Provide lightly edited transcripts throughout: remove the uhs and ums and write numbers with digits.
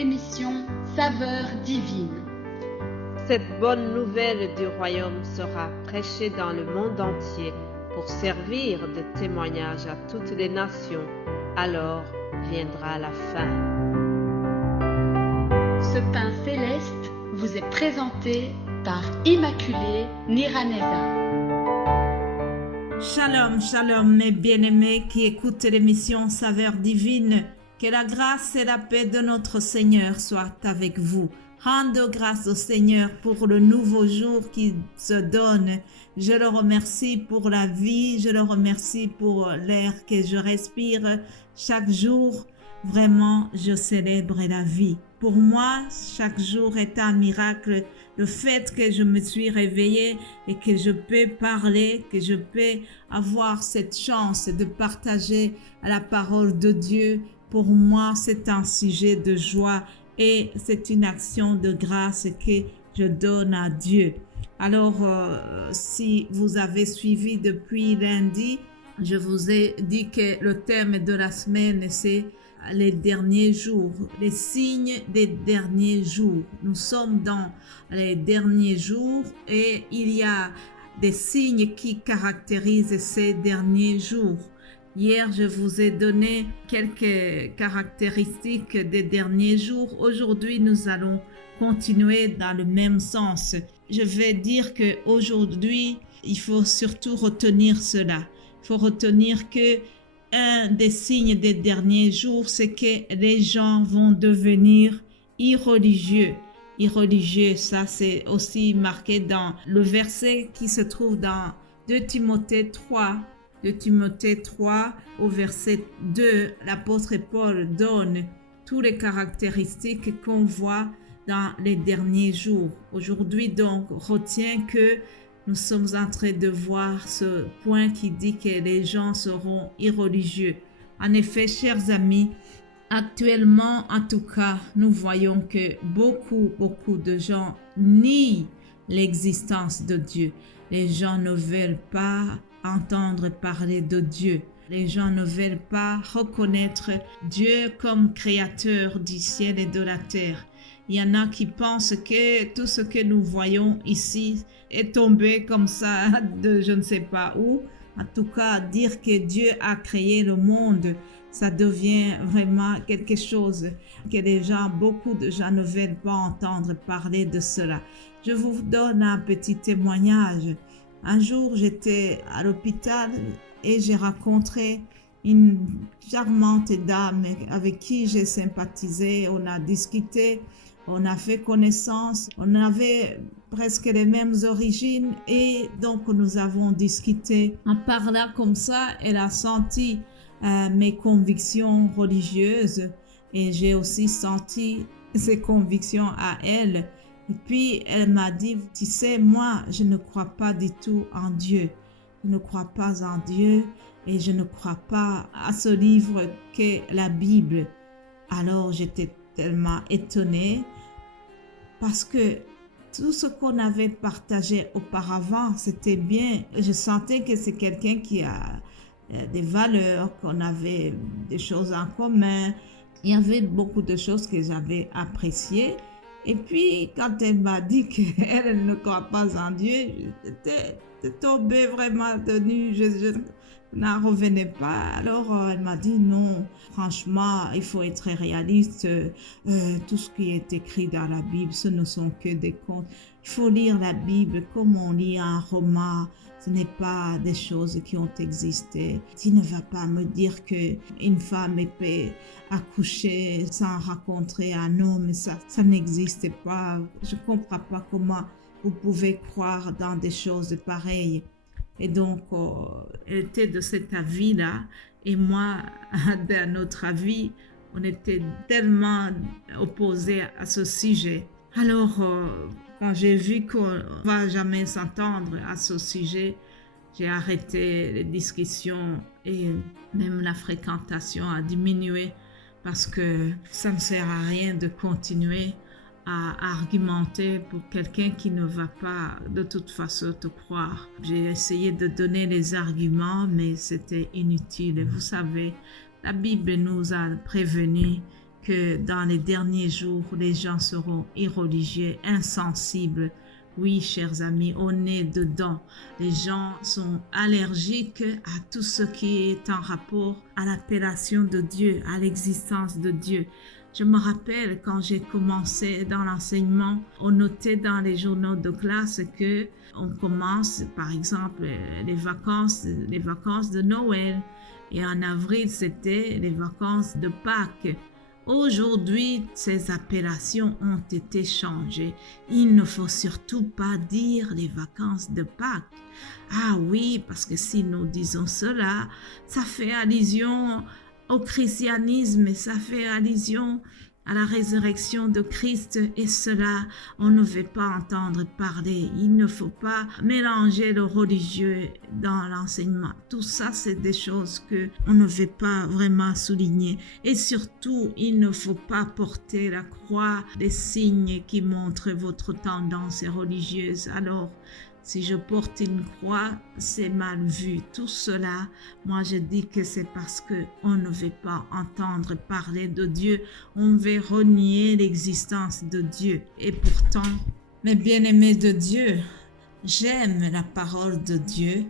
l'émission Saveurs divines. Cette bonne nouvelle du royaume sera prêchée dans le monde entier pour servir de témoignage à toutes les nations. Alors viendra la fin. Ce pain céleste vous est présenté par Immaculée Niraneza. Shalom, shalom mes bien-aimés qui écoutent l'émission Saveurs divines. Que la grâce et la paix de notre Seigneur soient avec vous. Rendez grâce au Seigneur pour le nouveau jour qui se donne. Je le remercie pour la vie, je le remercie pour l'air que je respire chaque jour. Vraiment, je célèbre la vie. Pour moi, chaque jour est un miracle. Le fait que je me suis réveillée et que je peux parler, que je peux avoir cette chance de partager la parole de Dieu, pour moi, c'est un sujet de joie et c'est une action de grâce que je donne à Dieu. Alors, si vous avez suivi depuis lundi, je vous ai dit que le thème de la semaine, c'est les derniers jours, les signes des derniers jours. Nous sommes dans les derniers jours et il y a des signes qui caractérisent ces derniers jours. Hier, je vous ai donné quelques caractéristiques des derniers jours. Aujourd'hui, nous allons continuer dans le même sens. Je vais dire qu'aujourd'hui, il faut surtout retenir cela. Il faut retenir que un des signes des derniers jours, c'est que les gens vont devenir irreligieux. Irreligieux, ça c'est aussi marqué dans le verset qui se trouve dans 2 Timothée 3. De Timothée 3 au verset 2, l'apôtre Paul donne toutes les caractéristiques qu'on voit dans les derniers jours. Aujourd'hui donc, retiens que nous sommes en train de voir ce point qui dit que les gens seront irreligieux. En effet, chers amis, actuellement en tout cas, nous voyons que beaucoup de gens nient l'existence de Dieu. Les gens ne veulent pas entendre parler de Dieu. Les gens ne veulent pas reconnaître Dieu comme créateur du ciel et de la terre. Il y en a qui pensent que tout ce que nous voyons ici est tombé comme ça de je ne sais pas où. En tout cas, dire que Dieu a créé le monde, ça devient vraiment quelque chose que beaucoup de gens ne veulent pas entendre parler de cela. Je vous donne un petit témoignage. Un jour, j'étais à l'hôpital et j'ai rencontré une charmante dame avec qui j'ai sympathisé. On a discuté, on a fait connaissance, on avait presque les mêmes origines et donc nous avons discuté. En parlant comme ça, elle a senti mes convictions religieuses et j'ai aussi senti ses convictions à elle. Et puis, elle m'a dit, tu sais, moi, je ne crois pas du tout en Dieu. Je ne crois pas en Dieu et je ne crois pas à ce livre qu'est la Bible. Alors, j'étais tellement étonnée parce que tout ce qu'on avait partagé auparavant, c'était bien. Je sentais que c'est quelqu'un qui a des valeurs, qu'on avait des choses en commun. Il y avait beaucoup de choses que j'avais appréciées. Et puis, quand elle m'a dit qu'elle ne croit pas en Dieu, j'étais tombée vraiment de nu, je n'en revenais pas. Alors, elle m'a dit non, franchement, il faut être réaliste. Tout ce qui est écrit dans la Bible, ce ne sont que des contes. Il faut lire la Bible comme on lit un roman. Ce n'est pas des choses qui ont existé. Tu ne vas pas me dire qu'une femme peut accoucher sans rencontrer un homme. Ça n'existe pas. Je ne comprends pas comment vous pouvez croire dans des choses pareilles. Et donc, elle était de cet avis-là. Et moi, d'un autre avis, on était tellement opposés à ce sujet. Alors, quand j'ai vu qu'on ne va jamais s'entendre à ce sujet, j'ai arrêté les discussions et même la fréquentation a diminué parce que ça ne sert à rien de continuer à argumenter pour quelqu'un qui ne va pas de toute façon te croire. J'ai essayé de donner les arguments, mais c'était inutile. Vous savez, la Bible nous a prévenus que dans les derniers jours, les gens seront irreligieux, insensibles. Oui, chers amis, on est dedans. Les gens sont allergiques à tout ce qui est en rapport à l'appellation de Dieu, à l'existence de Dieu. Je me rappelle quand j'ai commencé dans l'enseignement, on notait dans les journaux de classe que on commence, par exemple, les vacances de Noël. Et en avril, c'était les vacances de Pâques. Aujourd'hui, ces appellations ont été changées. Il ne faut surtout pas dire les vacances de Pâques. Ah oui, parce que si nous disons cela, ça fait allusion au christianisme, ça fait allusion à la résurrection de Christ, et cela, on ne veut pas entendre parler. Il ne faut pas mélanger le religieux dans l'enseignement. Tout ça, c'est des choses que on ne veut pas vraiment souligner. Et surtout, il ne faut pas porter la croix, des signes qui montrent votre tendance religieuse. Alors, si je porte une croix, c'est mal vu. Tout cela, moi je dis que c'est parce qu'on ne veut pas entendre parler de Dieu. On veut renier l'existence de Dieu. Et pourtant, mes bien-aimés de Dieu, j'aime la parole de Dieu.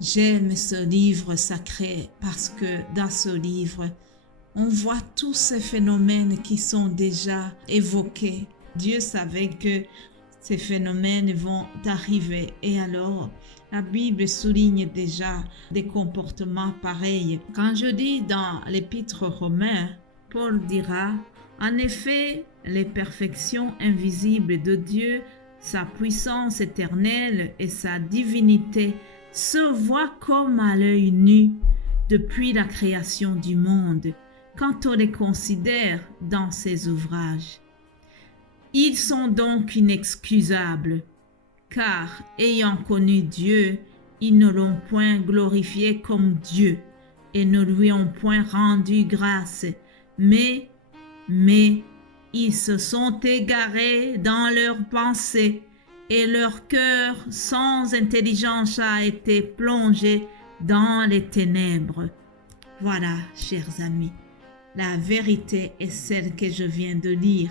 J'aime ce livre sacré parce que dans ce livre, on voit tous ces phénomènes qui sont déjà évoqués. Dieu savait que ces phénomènes vont arriver. Et alors, la Bible souligne déjà des comportements pareils. Quand je dis dans l'épître romain, Paul dira, « En effet, les perfections invisibles de Dieu, sa puissance éternelle et sa divinité se voient comme à l'œil nu depuis la création du monde, quand on les considère dans ses ouvrages. Ils sont donc inexcusables, car ayant connu Dieu, ils ne l'ont point glorifié comme Dieu et ne lui ont point rendu grâce, mais ils se sont égarés dans leurs pensées et leur cœur sans intelligence a été plongé dans les ténèbres. » Voilà, chers amis, la vérité est celle que je viens de lire.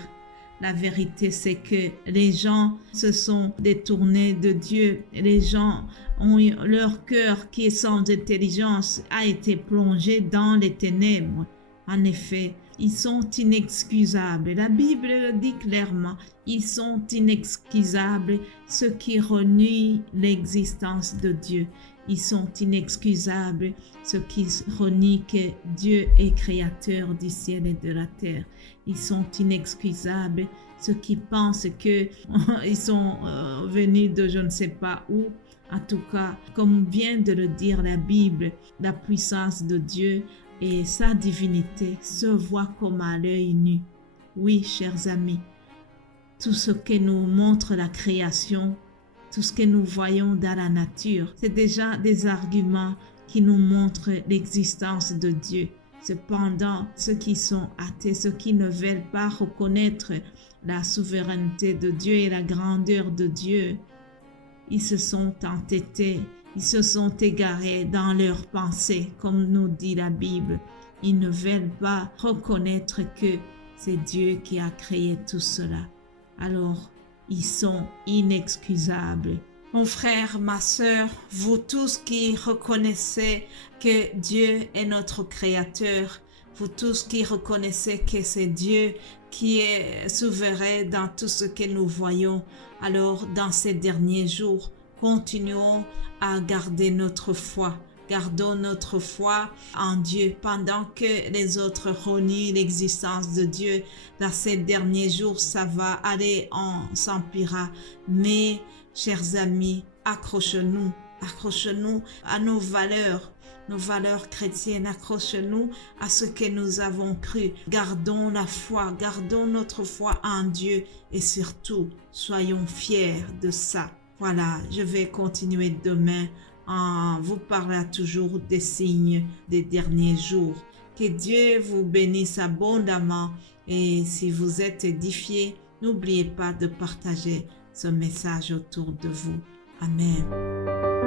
La vérité, c'est que les gens se sont détournés de Dieu. Les gens ont eu leur cœur qui est sans intelligence a été plongé dans les ténèbres. En effet, ils sont inexcusables. La Bible le dit clairement. Ils sont inexcusables, ceux qui renient l'existence de Dieu. Ils sont inexcusables, ceux qui renient que Dieu est créateur du ciel et de la terre. Ils sont inexcusables, ceux qui pensent qu'ils sont venus de je ne sais pas où. En tout cas, comme vient de le dire la Bible, la puissance de Dieu et sa divinité se voient comme à l'œil nu. Oui, chers amis, tout ce que nous montre la création, tout ce que nous voyons dans la nature, c'est déjà des arguments qui nous montrent l'existence de Dieu. Cependant, ceux qui sont athées, ceux qui ne veulent pas reconnaître la souveraineté de Dieu et la grandeur de Dieu, ils se sont entêtés, ils se sont égarés dans leurs pensées, comme nous dit la Bible. Ils ne veulent pas reconnaître que c'est Dieu qui a créé tout cela. Alors, ils sont inexcusables. Mon frère, ma sœur, vous tous qui reconnaissez que Dieu est notre Créateur, vous tous qui reconnaissez que c'est Dieu qui est souverain dans tout ce que nous voyons, alors dans ces derniers jours, continuons à garder notre foi. Gardons notre foi en Dieu pendant que les autres renient l'existence de Dieu. Dans ces derniers jours, ça va aller en s'empirant. Mais, chers amis, accrochons-nous à nos valeurs chrétiennes, accrochons-nous à ce que nous avons cru. Gardons la foi, gardons notre foi en Dieu et surtout, soyons fiers de ça. Voilà, je vais continuer demain en vous parlant toujours des signes des derniers jours. Que Dieu vous bénisse abondamment et si vous êtes édifiés, n'oubliez pas de partager ce message autour de vous. Amen.